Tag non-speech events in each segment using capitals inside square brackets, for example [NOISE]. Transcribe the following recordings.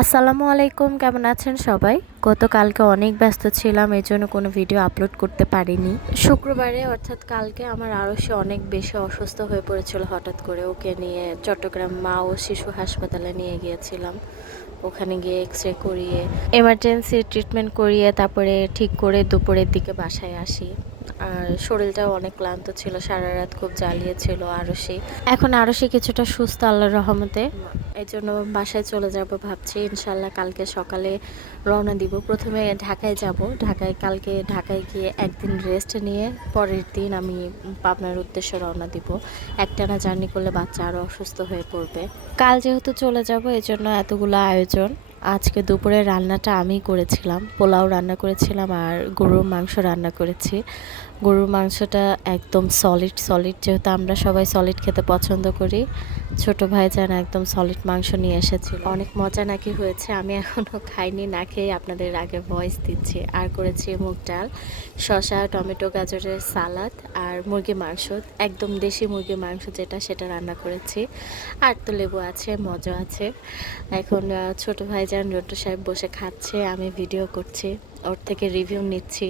আসসালামু আলাইকুম, কেমন আছেন সবাই? গতকালকে অনেক ব্যস্ত ছিলাম এই জন্য কোনো ভিডিও আপলোড করতে পারিনি। শুক্রবারে, অর্থাৎ কালকে, আমার আরও সে অনেক বেশি অসুস্থ হয়ে পড়েছিল হঠাৎ করে। ওকে নিয়ে চট্টগ্রাম মা ও শিশু হাসপাতালে নিয়ে গিয়েছিলাম। ওখানে গিয়ে এক্স রে করিয়ে এমার্জেন্সি ট্রিটমেন্ট করিয়ে, তারপরে ঠিক করে দুপুরের দিকে বাসায় আসি। আর শরীরটাও অনেক ক্লান্ত ছিল, সারা রাত খুব জ্বালিয়েছিল আরশি। এখন আরশি কিছুটা সুস্থ, আল্লাহর রহমতে। এই জন্য বাসায় চলে যাব ভাবছি, ইনশাল্লাহ কালকে সকালে রওনা দিব। প্রথমে ঢাকায় যাব, ঢাকায় কালকে ঢাকায় গিয়ে একদিন রেস্ট নিয়ে পরের দিন আমি পাবনার উদ্দেশ্যে রওনা দিব। একটানা জার্নি করলে বাচ্চা আরও অসুস্থ হয়ে পড়বে। কাল যেহেতু চলে যাব এই জন্য এতগুলো আয়োজন। আজকে দুপুরে রান্নাটা আমি করেছিলাম, পোলাও রান্না করেছিলাম আর গরুর মাংস রান্না করেছি। গরুর মাংসটা একদম সলিড সলিড যেহেতু আমরা সবাই সলিড খেতে পছন্দ করি, ছোট ভাই যেন একদম সলিড মাংস নিয়ে এসেছিল। অনেক মজা নাকি হয়েছে, আমি এখনও খাইনি, না খেয়ে আপনাদের আগে ভয়েস দিচ্ছি। আর করেছি মুগ ডাল, শসা, টমেটো, গাজরের সালাদ আর মুরগি মাংস, একদম দেশি মুরগি মাংস যেটা সেটা রান্না করেছি। আর তো লেবু আছে, মজা আছে। এখন ছোট ভাইজান রন্টু সাহেব বসে খাচ্ছে আমি ভিডিও করছি ওর থেকে রিভিউ নিচ্ছি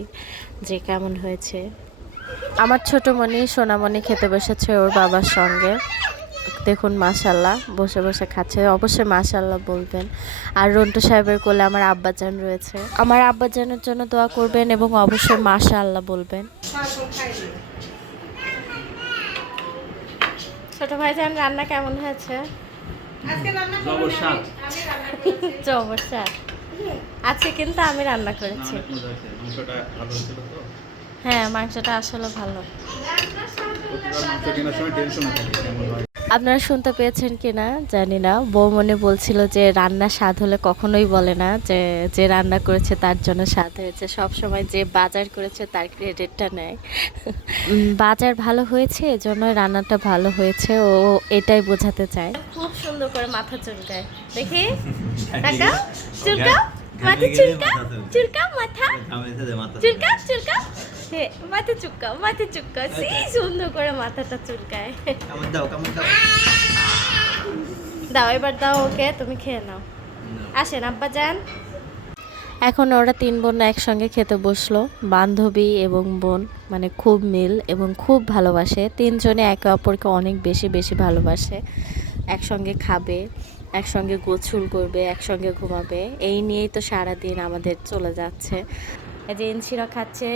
যে কেমন হয়েছে। আমার ছোট মনি সোনামণি খেতে বসেছে ওর বাবার সঙ্গে। দেখুন মাশাল্লাহ বসে বসে খাচ্ছে। অবশ্যই মাশাল্লাহ বলবেন। আর রন্টু সাহেবের কোলে আমার আব্বাজান রয়েছে। আমার আব্বাজানের জন্য দোয়া করবেন এবং অবশ্যই মাশাল্লাহ বলবেন। ছোট ভাইজান রান্না কেমন হয়েছে? জবর স্বাদ [LAUGHS] চমৎকার আজকে কিন্তু আমি রান্না করেছি। হ্যাঁ মাংসটা আসলে ভালো। আপনারা শুনতে পেয়েছেন কিনা জানি না। বউ মনে বলছিল যে রান্না স্বাদ হলে কখনোই বলে না যে যে রান্না করেছে তার জন্য স্বাদ হয়েছে। সব সময় যে বাজার করেছে তার ক্রেডিটটা নেয়। বাজার ভালো হয়েছে এজন্য রান্নাটা ভালো হয়েছে ও এটাই বোঝাতে চায়। খুব সুন্দর করে মাথা চুলকায়। দেখি। [LAUGHS] টাকা। চুলকাও। মাথা চুলকাও। চুলকাও মাথা চুলকাও চুলকাও। হে মাথা চুলকাও মাথা চুলকাও সেই সুন্দর করে মাথাটা চুলকায়। দাও এবার দাও ওকে তুমি খেয়ে নাও। আসেন আব্বা যান। এখন ওরা তিন বোন একসঙ্গে খেতে বসল বান্ধবী এবং বোন মানে খুব মিল এবং খুব ভালোবাসে। তিনজনে একে অপরকে অনেক বেশি বেশি ভালোবাসে। একসঙ্গে খাবে একসঙ্গে গোছুল করবে একসঙ্গে ঘুমাবে। এই নিয়েই তো সারাদিন আমাদের চলে যাচ্ছে। যে ইনসিরা খাচ্ছে।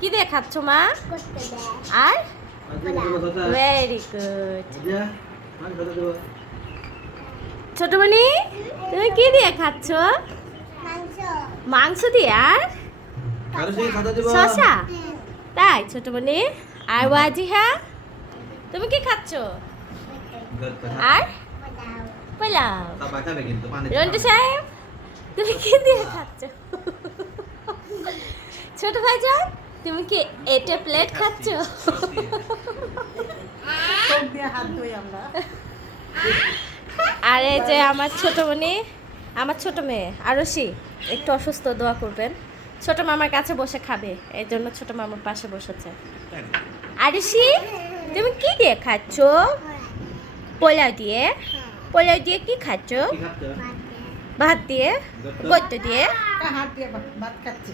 কি দিয়ে খাচ্ছ মা? আর? ভেরি গুড ছোটমণি তুমি কি দিয়ে খাচ্ছ? মাংস দিয়ে আর? শশা? তাই ছোটমণি আর ওয়াজিহা? তুমি কি খাচ্ছ? আর? পোলাও। রন্টু সাহেব তুমি কি দিয়ে খাচ্ছ? ছোট ভাইজান তুমি কি এটা প্লেট খাচ্ছ? আর এই যে আমার ছোট বোনি আমার ছোট মেয়ে আরশি একটু অসুস্থ দোয়া করবেন। ছোট মামার কাছে বসে খাবে এই জন্য ছোট মামার পাশে বসেছে। আরশি তুমি কি দিয়ে খাচ্ছ? পোলাও দিয়ে। পোলাও দিয়ে কি খাচ্ছ? ভাত দিয়ে বইতে দিয়ে। দিয়ে। ভাত খাচ্ছি।